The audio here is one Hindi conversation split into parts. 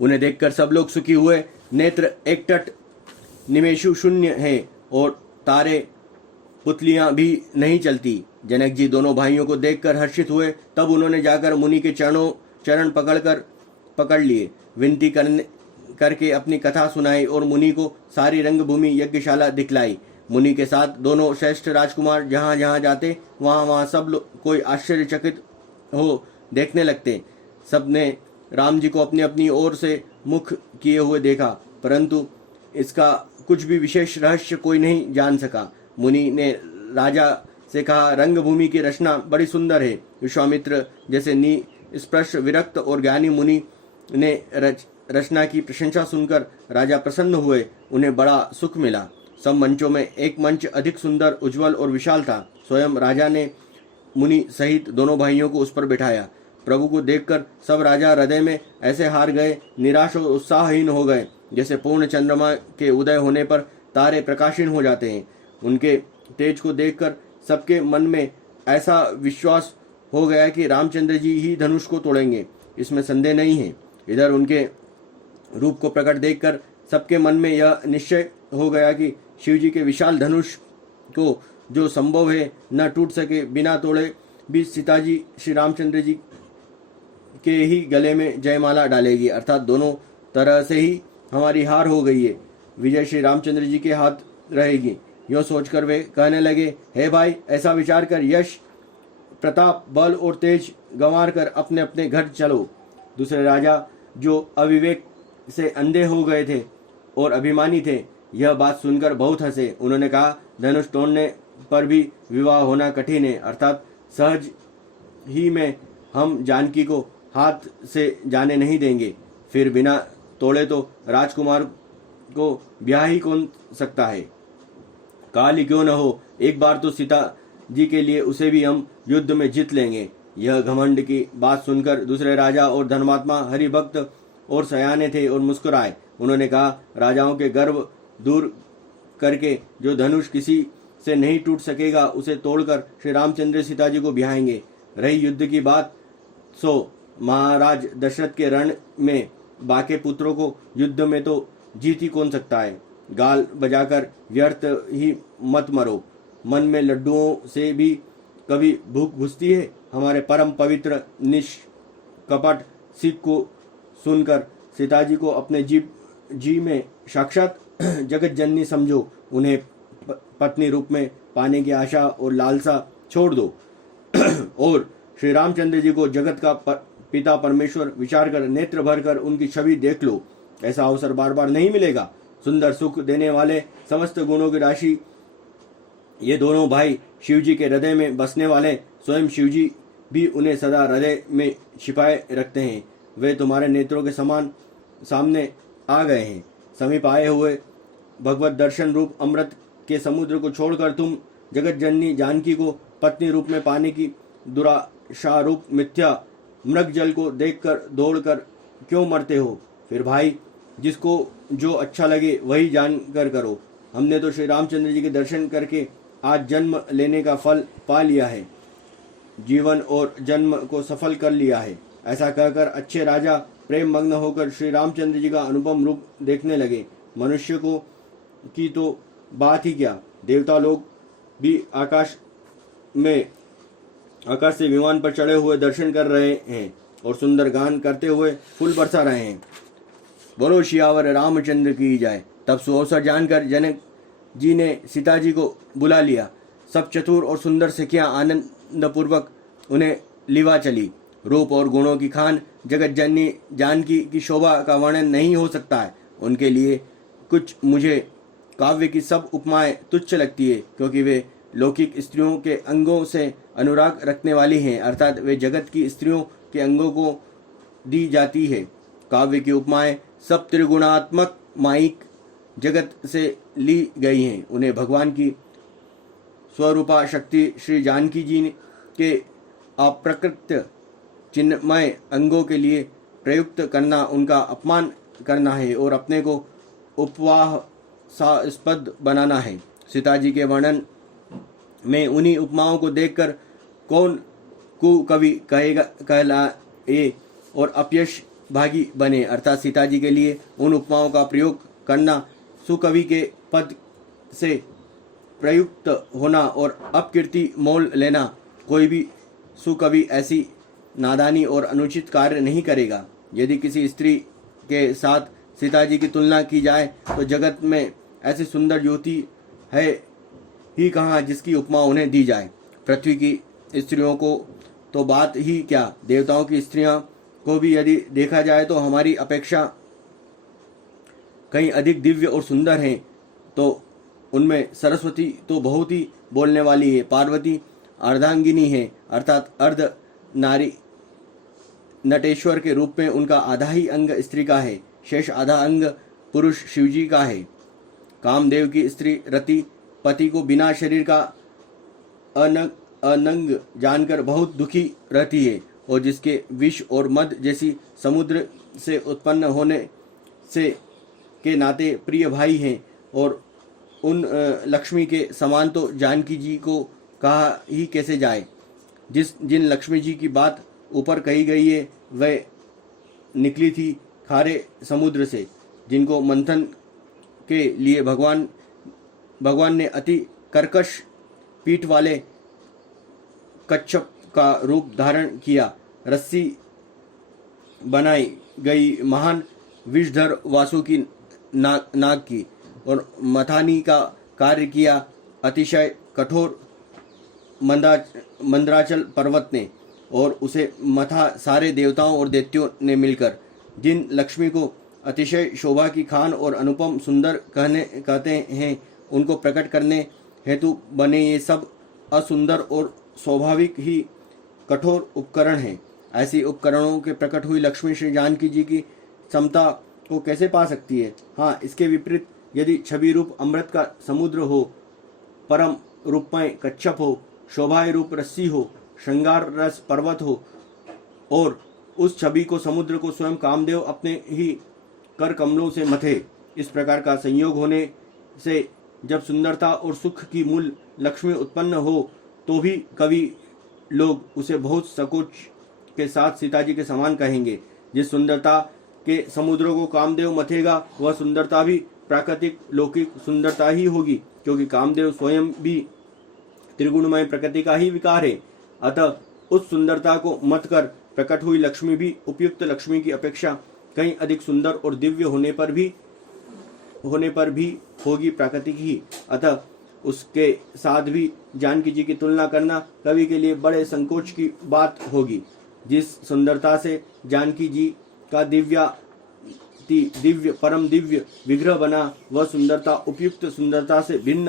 उन्हें देखकर सब लोग सुखी हुए। नेत्र एकटक निमेषु शून्य है और तारे पुतलियां भी नहीं चलती। जनक जी दोनों भाइयों को देखकर हर्षित हुए। तब उन्होंने जाकर मुनि के चरण पकड़ लिए, विनती करके अपनी कथा सुनाई और मुनि को सारी रंगभूमि यज्ञशाला दिखलाई। मुनि के साथ दोनों श्रेष्ठ राजकुमार जहाँ जहाँ जाते वहाँ सब कोई आश्चर्यचकित हो देखने लगते। सबने राम जी को अपनी अपनी ओर से मुख किए हुए देखा, परंतु इसका कुछ भी विशेष रहस्य कोई नहीं जान सका। मुनि ने राजा से कहा, रंगभूमि की रचना बड़ी सुंदर है। विश्वामित्र जैसे निष्प्रश विरक्त और ज्ञानी मुनि ने रचना की प्रशंसा सुनकर राजा प्रसन्न हुए। उन्हें बड़ा सुख मिला। सब मंचों में एक मंच अधिक सुंदर, उज्जवल और विशाल था। स्वयं राजा ने मुनि सहित दोनों भाइयों को उस पर बिठाया। प्रभु को देखकर सब राजा हृदय में ऐसे हार गए, निराश और उत्साहहीन हो गए, जैसे पूर्ण चंद्रमा के उदय होने पर तारे प्रकाशहीन हो जाते हैं। उनके तेज को देखकर सबके मन में ऐसा विश्वास हो गया कि रामचंद्र जी ही धनुष को तोड़ेंगे, इसमें संदेह नहीं है। इधर उनके रूप को प्रकट देखकर सबके मन में यह निश्चय हो गया कि शिव जी के विशाल धनुष को जो संभव है न टूट सके, बिना तोड़े भी सीता जी श्री रामचंद्र जी के ही गले में जयमाला डालेगी, अर्थात दोनों तरह से ही हमारी हार हो गई है। विजय श्री रामचंद्र जी के हाथ रहेगी। यो सोचकर वे कहने लगे, हे भाई, ऐसा विचार कर यश, प्रताप, बल और तेज गंवार कर अपने अपने घर चलो। दूसरे राजा जो अविवेक से अंधे हो गए थे और अभिमानी थे, यह बात सुनकर बहुत हंसे। उन्होंने कहा, धनुष तोड़ने पर भी विवाह होना कठिन है, अर्थात सहज ही में हम जानकी को हाथ से जाने नहीं देंगे। फिर बिना तोड़े तो राजकुमार को ब्याह ही कौन सकता है। काल ही क्यों न हो, एक बार तो सीता जी के लिए उसे भी हम युद्ध में जीत लेंगे। यह घमंड की बात सुनकर दूसरे राजा और धर्मात्मा हरिभक्त और सयाने थे और मुस्कुराए। उन्होंने कहा, राजाओं के गर्व दूर करके जो धनुष किसी से नहीं टूट सकेगा, उसे तोड़कर श्री रामचंद्र सीता जी को ब्याहेंगे। रही युद्ध की बात, सो महाराज दशरथ के रण में बाके पुत्रों को युद्ध में तो जीत ही कौन सकता है। गाल बजाकर व्यर्थ ही मत मरो। मन में लड्डुओं से भी कभी भूख घुसती है। हमारे परम पवित्र निष्कपट सिख को सुनकर सीता जी को अपने जी में साक्षात जगत जननी समझो। उन्हें पत्नी रूप में पाने की आशा और लालसा छोड़ दो और श्री रामचंद्र जी को जगत का पिता परमेश्वर विचार कर नेत्र भर कर उनकी छवि देख लो। ऐसा अवसर बार बार नहीं मिलेगा। सुंदर सुख देने वाले समस्त गुणों की राशि ये दोनों भाई शिव जी के हृदय में बसने वाले, स्वयं शिव जी भी उन्हें सदा हृदय में छिपाए रखते हैं। वे तुम्हारे नेत्रों के समान सामने आ गए हैं। समीप आए हुए भगवत दर्शन रूप अमृत के समुद्र को छोड़कर तुम जगत जननी जानकी को पत्नी रूप में पाने की दुराशा रूप मिथ्या मृग जल को देखकर दौड़कर क्यों मरते हो। फिर भाई, जिसको जो अच्छा लगे वही जानकर करो। हमने तो श्री रामचंद्र जी के दर्शन करके आज जन्म लेने का फल पा लिया है, जीवन और जन्म को सफल कर लिया है। ऐसा कहकर अच्छे राजा प्रेम मग्न होकर श्री रामचंद्र जी का अनुपम रूप देखने लगे। मनुष्य को की तो बात ही क्या, देवता लोग भी आकाश से विमान पर चढ़े हुए दर्शन कर रहे हैं और सुंदर गान करते हुए फूल बरसा रहे हैं। बोलो सियावर रामचंद्र की जय। तब सुअवसर जानकर जनक जी ने सीता जी को बुला लिया। सब चतुर और सुंदर सखियां आनंद पूर्वक उन्हें लिवा चली। रूप और गुणों की खान जगत जननी जानकी की शोभा का वर्णन नहीं हो सकता है। उनके लिए कुछ मुझे काव्य की सब उपमाएं तुच्छ लगती है, क्योंकि वे लौकिक स्त्रियों के अंगों से अनुराग रखने वाली हैं, अर्थात वे जगत की स्त्रियों के अंगों को दी जाती है। काव्य की उपमाएं सब त्रिगुणात्मक माइक जगत से ली गई हैं। उन्हें भगवान की स्वरूपा शक्ति श्री जानकी जी के अप्रकृत चिन्मय अंगों के लिए प्रयुक्त करना उनका अपमान करना है और अपने को उपवासास्पद बनाना है। सीता जी के वर्णन में उन्हीं उपमाओं को देखकर कौन कवि कहलाए और अपयश भागी बने, अर्थात सीता जी के लिए उन उपमाओं का प्रयोग करना, सुकवि के पद से प्रयुक्त होना और अपकीर्ति मोल लेना। कोई भी सुकवि ऐसी नादानी और अनुचित कार्य नहीं करेगा। यदि किसी स्त्री के साथ सीता जी की तुलना की जाए तो जगत में ऐसी सुंदर युवती है ही कहाँ जिसकी उपमा उन्हें दी जाए। पृथ्वी की स्त्रियों को तो बात ही क्या, देवताओं की स्त्रियां को भी यदि देखा जाए तो हमारी अपेक्षा कहीं अधिक दिव्य और सुंदर हैं। तो उनमें सरस्वती तो बहुत ही बोलने वाली है, पार्वती अर्धांगिनी है, अर्थात अर्ध नारी नटेश्वर के रूप में उनका आधा ही अंग स्त्री का है, शेष आधा अंग पुरुष शिवजी का है। कामदेव की स्त्री रति पति को बिना शरीर का अनंग जानकर बहुत दुखी रहती है, और जिसके विष और मद जैसी समुद्र से उत्पन्न होने से के नाते प्रिय भाई हैं, और उन लक्ष्मी के समान तो जानकी जी को कहा ही कैसे जाए। जिन लक्ष्मी जी की बात ऊपर कही गई है वह निकली थी खारे समुद्र से, जिनको मंथन के लिए भगवान ने अति कर्कश पीठ वाले कच्छप का रूप धारण किया। रस्सी बनाई गई महान विषधर वासुकी नाग की, और मथानी का कार्य किया अतिशय कठोर मंदराचल पर्वत ने, और उसे मथा सारे देवताओं और दैत्यों ने मिलकर। जिन लक्ष्मी को अतिशय शोभा की खान और अनुपम सुंदर कहते हैं, उनको प्रकट करने हेतु बने ये सब असुंदर और स्वाभाविक ही कठोर उपकरण हैं। ऐसी उपकरणों के प्रकट हुई लक्ष्मी श्री जानकी जी की समता को कैसे पा सकती है। हाँ, इसके विपरीत यदि छवि रूप अमृत का समुद्र हो, परम रूपमय कच्छप हो, शोभाय रूप रस्सी हो, श्रृंगार रस पर्वत हो, और उस छवि को समुद्र को स्वयं कामदेव अपने ही कर कमलों से मथे, इस प्रकार का संयोग होने से जब सुंदरता और सुख की मूल लक्ष्मी उत्पन्न हो तो भी कवि लोग उसे बहुत संकोच के साथ सीता जी के समान कहेंगे। जिस सुंदरता के समुद्र को कामदेव मथेगा वह सुंदरता भी प्राकृतिक लौकिक सुंदरता ही होगी, क्योंकि कामदेव स्वयं भी त्रिगुणमय प्रकृति का ही विकार है। अतः उस सुंदरता को मत कर प्रकट हुई लक्ष्मी भी उपयुक्त लक्ष्मी की अपेक्षा कहीं अधिक सुंदर और दिव्य होने पर भी होगी प्राकृतिक ही। अतः उसके साथ भी जानकी जी की तुलना करना कवि के लिए बड़े संकोच की बात होगी। जिस सुंदरता से जानकी जी का दिव्य परम दिव्य विग्रह बना, वह सुंदरता उपयुक्त सुंदरता से भिन्न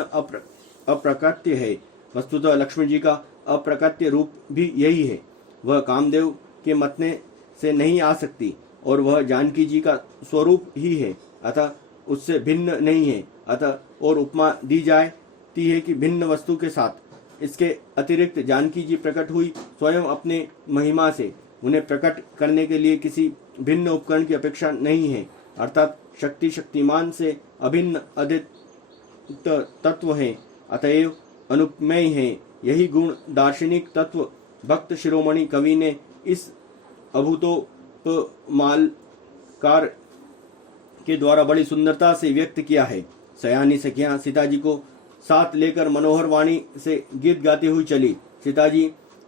अप्रकृत्य है। वस्तुतः लक्ष्मी जी का अप्रकृत्य रूप भी यही है। वह कामदेव के मतने से नहीं आ सकती, और वह जानकी जी का स्वरूप ही है, अतः उससे भिन्न नहीं है। अतः और उपमा दी जाती है कि भिन्न वस्तु के साथ। इसके अतिरिक्त जानकी जी प्रकट हुई स्वयं अपने महिमा से, उन्हें प्रकट करने के लिए किसी भिन्न उपकरण की अपेक्षा नहीं है, अर्थात शक्तिमान से अभिन्न अद्वित तत्व है, अतएव अनुपमेय है। यही गुण दार्शनिक तत्व भक्त शिरोमणि कवि ने इस अभूतोपमालकार के द्वारा बड़ी सुंदरता से व्यक्त किया है। सयानी सखियां सीता जी को साथ लेकर मनोहर वाणी से गीत गाती हुई चली। सीता जी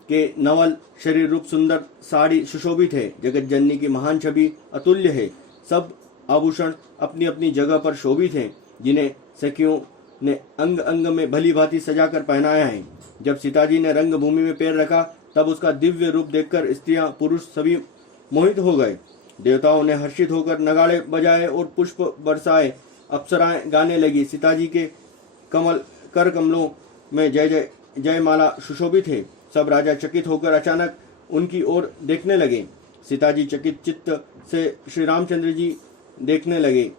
के नवल शरीर रूप सुंदर साड़ी सुशोभित है। जगत जननी की महान छवि अतुल्य है। सब आभूषण अपनी अपनी जगह पर शोभित हैं, जिन्हें सखियों ने अंग अंग में भली भांति सजाकर पहनाया है। जब सीता जी ने रंग भूमि में पैर रखा तब उसका दिव्य रूप देखकर स्त्रियां पुरुष सभी मोहित हो गए। देवताओं ने हर्षित होकर नगाड़े बजाए और पुष्प बरसाए। अप्सराएं गाने लगी। सीता जी के कर कमलों में जय जय जय माला सुशोभित है। सब राजा चकित होकर अचानक उनकी ओर देखने लगे। सीता जी चकित चित्त से श्री रामचंद्र जी देखने लगे।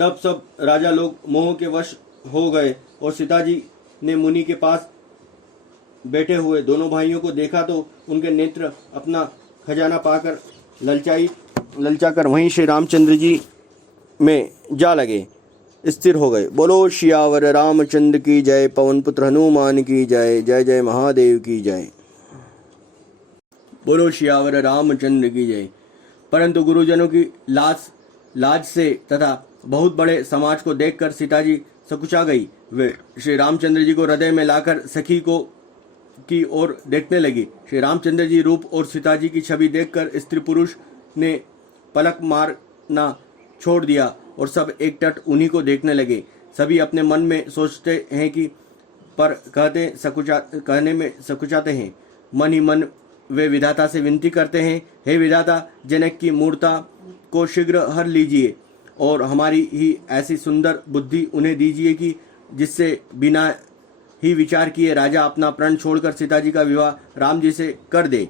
तब सब राजा लोग मोह के वश हो गए और सीता जी ने मुनि के पास बैठे हुए दोनों भाइयों को देखा तो उनके नेत्र अपना खजाना पाकर ललचाकर वहीं श्री रामचंद्र जी में जा लगे, स्थिर हो गए। बोलो शियावर रामचंद्र की जय, पवन पुत्र हनुमान की जय, जय जय महादेव की जय। बोलो सियावर रामचंद्र की जय। परंतु गुरुजनों की लाज से तथा बहुत बड़े समाज को देखकर सीता जी सकुचा गई। वे श्री रामचंद्र जी को हृदय में लाकर सखी को की ओर देखने लगी। श्री रामचंद्र जी रूप और सीता जी की छवि देखकर स्त्री पुरुष ने पलक मारना छोड़ दिया और सब एकटक उन्हीं को देखने लगे। सभी अपने मन में सोचते हैं कि पर कहने में सकुचाते हैं। मन ही मन वे विधाता से विनती करते हैं, हे विधाता, जनक की मूर्ता को शीघ्र हर लीजिए और हमारी ही ऐसी सुंदर बुद्धि उन्हें दीजिए कि जिससे बिना ही विचार किए राजा अपना प्रण छोड़कर सीता जी का विवाह राम जी से कर दे।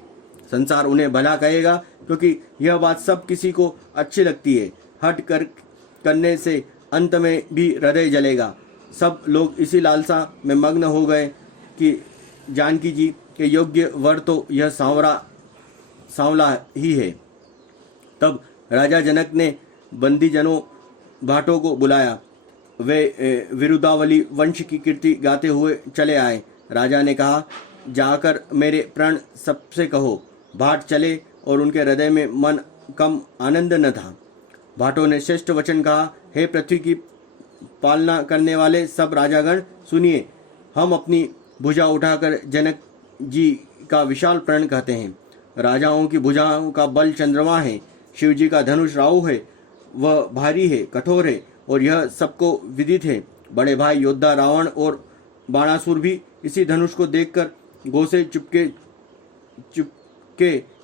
संसार उन्हें भला कहेगा, क्योंकि यह बात सब किसी को अच्छी लगती है। हट करने से अंत में भी हृदय जलेगा। सब लोग इसी लालसा में मग्न हो गए कि जानकी जी के योग्य वर तो यह सांवला ही है। तब राजा जनक ने बंदीजनों भाटों को बुलाया। वे विरुदावली वंश की कीर्ति गाते हुए चले आए। राजा ने कहा, जाकर मेरे प्रण सबसे कहो। भाट चले और उनके हृदय में मन कम आनंद न था। भाटों ने श्रेष्ठ वचन कहा, हे पृथ्वी की पालना करने वाले सब राजागण, सुनिए। हम अपनी भुजा उठाकर जनक जी का विशाल प्रण कहते हैं। राजाओं की भुजाओं का बल चंद्रमा है। शिव जी का धनुष राहु है, वह भारी है, कठोर है और यह सबको विदित है। बड़े भाई योद्धा रावण और बाणासुर भी इसी धनुष को देखकर गो से चुपके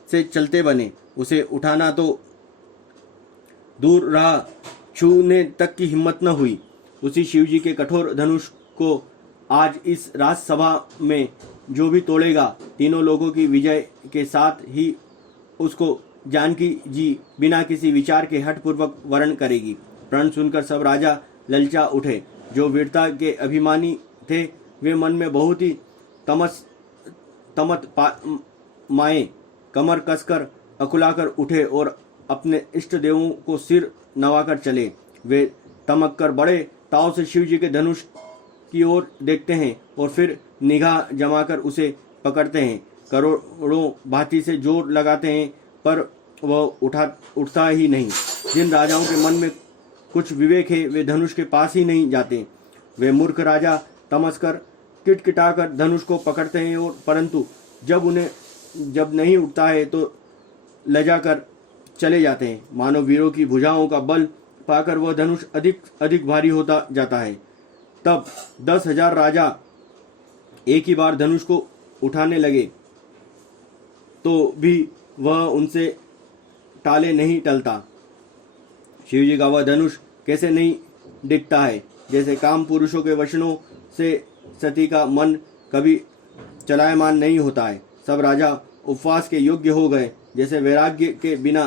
से चलते बने। उसे उठाना तो दूर रहा, छूने तक की हिम्मत न हुई। उसी शिव जी के कठोर धनुष को आज इस राजसभा में जो भी तोड़ेगा, तीनों लोगों की विजय के साथ ही उसको जानकी जी बिना किसी विचार के हठपूर्वक वर्ण करेगी। प्रण सुनकर सब राजा ललचा उठे। जो वीरता के अभिमानी थे वे मन में बहुत ही तमत माए कमर कसकर अकुलाकर उठे और अपने इष्ट देवों को सिर नवाकर चले। वे तमक कर बड़े ताव से शिव जी के धनुष की ओर देखते हैं और फिर निगाह जमाकर उसे पकड़ते हैं। करोड़ों भांति से जोर लगाते हैं पर वह उठता ही नहीं। जिन राजाओं के मन में कुछ विवेक है वे धनुष के पास ही नहीं जाते। वे मूर्ख राजा तमस्कर किटकिटाकर धनुष को पकड़ते हैं और परंतु जब नहीं उठता है तो लजाकर चले जाते हैं। मानव वीरों की भुजाओं का बल पाकर वह धनुष अधिक भारी होता जाता है। तब 10,000 राजा एक ही बार धनुष को उठाने लगे तो भी वह उनसे टाले नहीं टलता। शिव जी का वह धनुष कैसे नहीं दिखता है। जैसे काम पुरुषों के वचनों से सती का मन कभी चलायमान नहीं होता है। सब राजा उपवास के योग्य हो गए। जैसे वैराग्य के बिना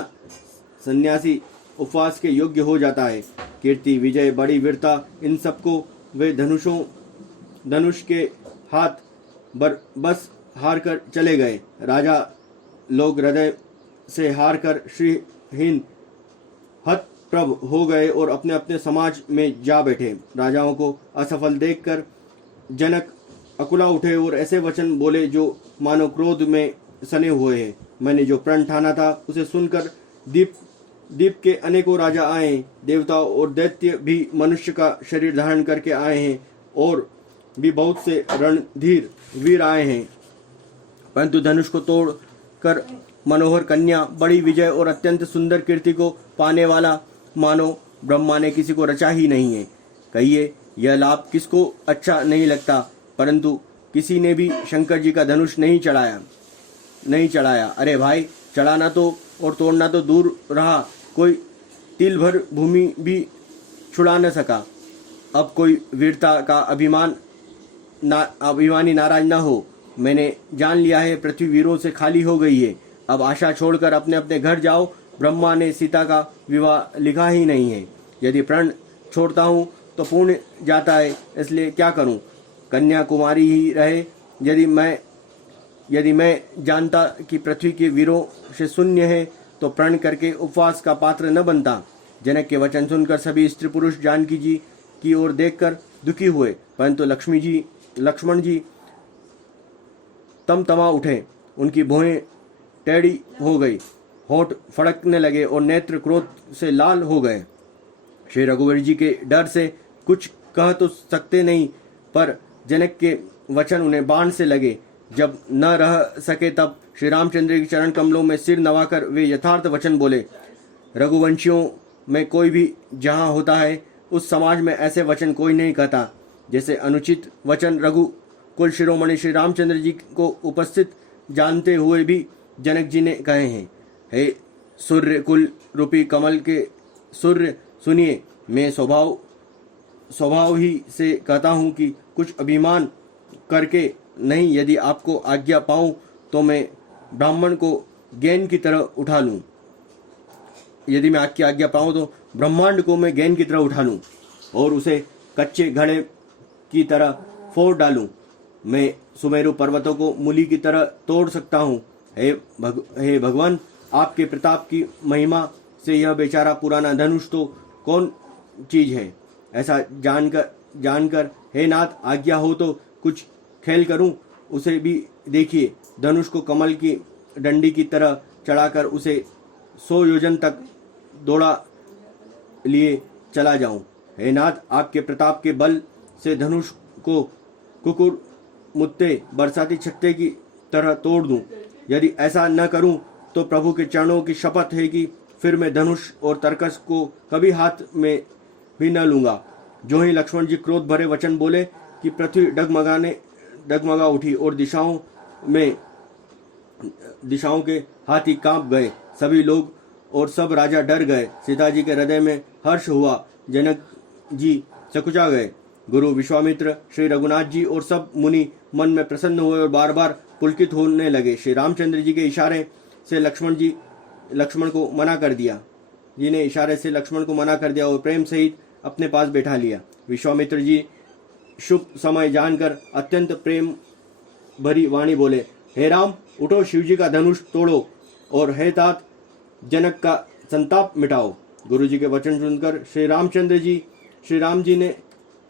सन्यासी उपवास के योग्य हो जाता है। कीर्ति, विजय, बड़ी वीरता, इन सबको वे धनुष के हाथ बस हार कर चले गए। राजा लोग हृदय से हार कर श्रीहीन हतप्रभ हो गए और अपने अपने समाज में जा बैठे। राजाओं को असफल देखकर जनक अकुला उठे और ऐसे वचन बोले जो मानो क्रोध में सने हुए हैं। मैंने जो प्रण ठाना था उसे सुनकर दीप के अनेकों राजा आए। देवता और दैत्य भी मनुष्य का शरीर धारण करके आए हैं और भी बहुत से रणधीर वीर आए हैं, परंतु धनुष को तोड़कर मनोहर कन्या, बड़ी विजय और अत्यंत सुंदर कीर्ति को पाने वाला मानो ब्रह्मा ने किसी को रचा ही नहीं है। कहिए यह लाभ किसको अच्छा नहीं लगता, परंतु किसी ने भी शंकर जी का धनुष नहीं चढ़ाया। अरे भाई, चढ़ाना तो और तोड़ना तो दूर रहा, कोई तिल भर भूमि भी छुड़ा न सका। अब कोई वीरता का अभिमानी नाराज न हो। मैंने जान लिया है पृथ्वी वीरों से खाली हो गई है। अब आशा छोड़कर अपने अपने घर जाओ। ब्रह्मा ने सीता का विवाह लिखा ही नहीं है। यदि प्रण छोड़ता हूँ तो पूर्ण जाता है, इसलिए क्या करूँ? कन्या कुमारी ही रहे। यदि मैं जानता कि पृथ्वी के वीरों से शून्य है तो प्रण करके उपवास का पात्र न बनता। जनक के वचन सुनकर सभी स्त्री पुरुष जानकी जी की ओर देखकर दुखी हुए, परंतु लक्ष्मण जी तमा उठे। उनकी भौहें टेढ़ी हो गई, होंठ फड़कने लगे और नेत्र क्रोध से लाल हो गए। श्री रघुवीर जी के डर से कुछ कह तो सकते नहीं, पर जनक के वचन उन्हें बाण से लगे। जब न रह सके तब श्री रामचंद्र के चरण कमलों में सिर नवाकर वे यथार्थ वचन बोले। रघुवंशियों में कोई भी जहाँ होता है उस समाज में ऐसे वचन कोई नहीं कहता जैसे अनुचित वचन रघु कुल शिरोमणि श्री रामचंद्र जी को उपस्थित जानते हुए भी जनक जी ने कहे हैं। हे सूर्य कुल रूपी कमल के सूर्य सुनिए, मैं स्वभाव ही से कहता हूँ कि कुछ अभिमान करके नहीं, यदि आपको आज्ञा पाऊँ तो मैं ब्राह्मण को गेंद की तरह उठा लूँ। यदि मैं आपकी आज्ञा पाऊँ तो ब्रह्मांड को मैं गेंद की तरह उठा लूँ और उसे कच्चे घड़े की तरह फोड़ डालूँ। मैं सुमेरु पर्वतों को मूली की तरह तोड़ सकता हूँ। हे भगवान, आपके प्रताप की महिमा से यह बेचारा पुराना धनुष तो कौन चीज है। ऐसा जानकर हे नाथ, आज्ञा हो तो कुछ खेल करूं। उसे भी देखिए, धनुष को कमल की डंडी की तरह चढ़ाकर उसे 100 योजन तक दौड़ा लिए चला जाऊं। हे नाथ, आपके प्रताप के बल से धनुष को कुकुर मुत्ते बरसाती छत्ते की तरह तोड़ दूं। यदि ऐसा न करूं तो प्रभु के चरणों की शपथ है कि फिर मैं धनुष और तरकस को कभी हाथ में भी न लूंगा। जो ही लक्ष्मण जी क्रोध भरे वचन बोले कि पृथ्वी डगमगा उठी और दिशाओं के हाथी कांप गए। सभी लोग और सब राजा डर गए। सीता जी के हृदय में हर्ष हुआ। जनक जी सकुचा गए। गुरु विश्वामित्र, श्री रघुनाथ जी और सब मुनि मन में प्रसन्न हुए और बार बार पुलकित होने लगे। श्री रामचंद्र जी के इशारे से लक्ष्मण को मना कर दिया। जी ने इशारे से लक्ष्मण को मना कर दिया और प्रेम सहित अपने पास बैठा लिया। विश्वामित्र जी शुभ समय जानकर अत्यंत प्रेम भरी वाणी बोले, हे राम, उठो, शिवजी का धनुष तोड़ो और हे तात, जनक का संताप मिटाओ। गुरु जी के वचन सुनकर श्री राम जी ने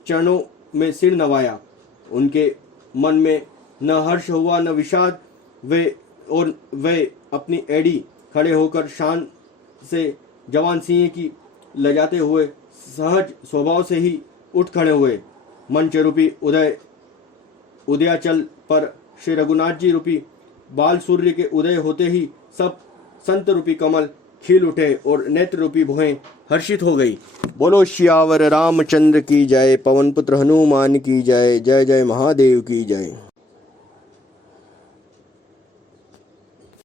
चरणों में सिर नवाया। उनके मन में न हर्ष हुआ न विषाद। वे अपनी एड़ी खड़े होकर शान से जवान सिंह की लजाते हुए सहज स्वभाव से ही उठ खड़े हुए। मंच रूपी उदयाचल पर श्री रघुनाथ जी रूपी बाल सूर्य के उदय होते ही सब संत रूपी कमल खिल उठे और नेत्र रूपी भुएं हर्षित हो गई। बोलो श्यावर रामचंद्र की जय, पवन पुत्र हनुमान की जय, जय जय महादेव की जय।